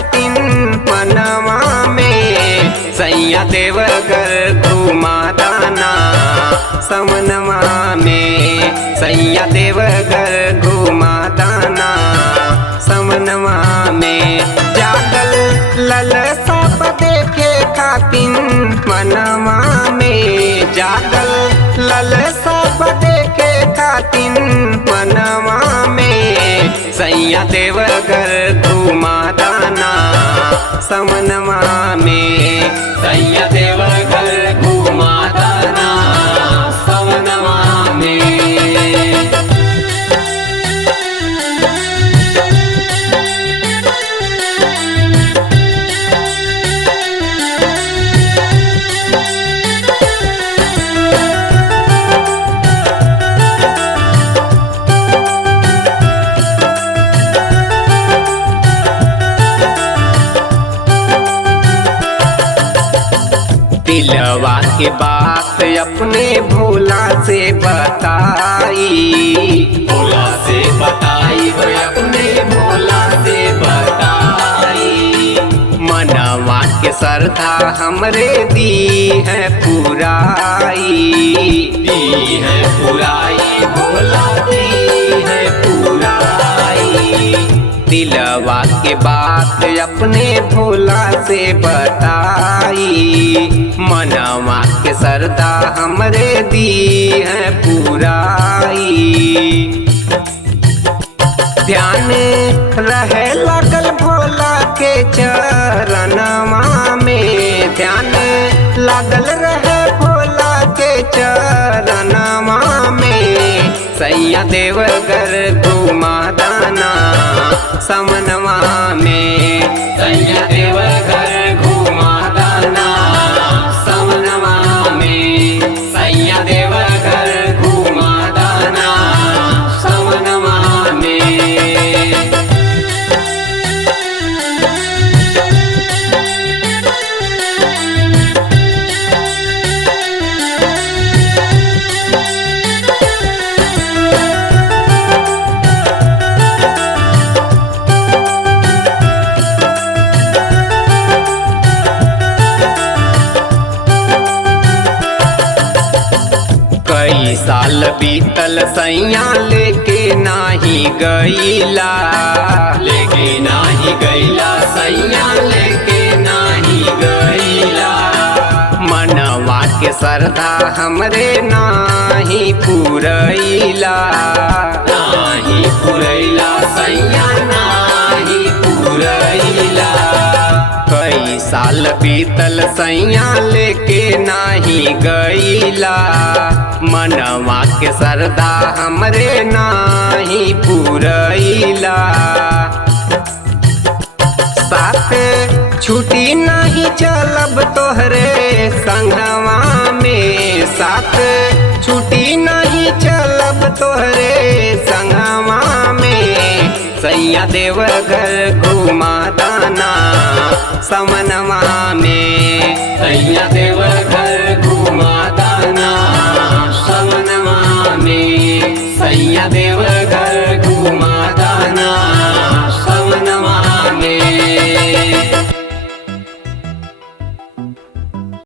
खातिन मनवा में सैया देवघर घुमा दाना समनवा में सैया देवघर घुमा दाना समनवा में जागल ललसा देखे खातिन मनवा में जागल ललसा देखे खातिन मनवा में सैया देवघर घुमा दाना समनवा में सैया देवघर घुमा दाना समनवा में। दिलवा के बात अपने भोला से बताई, भोला से बताई वो अपने भोला से बताई। मनवा के श्रद्धा हमरे दी है पुराई, दी है पुराई भोला दी है पुराई। दिलवा के बात अपने भोला से बताई, मनवा के श्रद्धा हमरे दी है पुराई। ध्यान रहे लगल भोला के चरणवा में, ध्यान लगल रहे भोला के चरणवा में सैया देवघर घुमा दाना समनवा में सैया देवघर घुमा दाना समनवा में सैया देवघर घुमा दाना समनवा में। कई साल बीतल सैया लेके नाही गईला, लेके नाही गईला सैया लेके नाही गईला। मनवा के श्रद्धा हमरे नाही पुरैला, नाही पुरैला सैया नाही पुरैला। कई साल बीतल सैया लेके नाही गईला, मनवा के श्रद्धा हमरे नाही पुरैला। साथ छुट्टी नहीं चलब तोहरे संगवा में, साथ छुट्टी नहीं चलब तोहरे संगवा में सैया देवघर घुमा दाना समनवा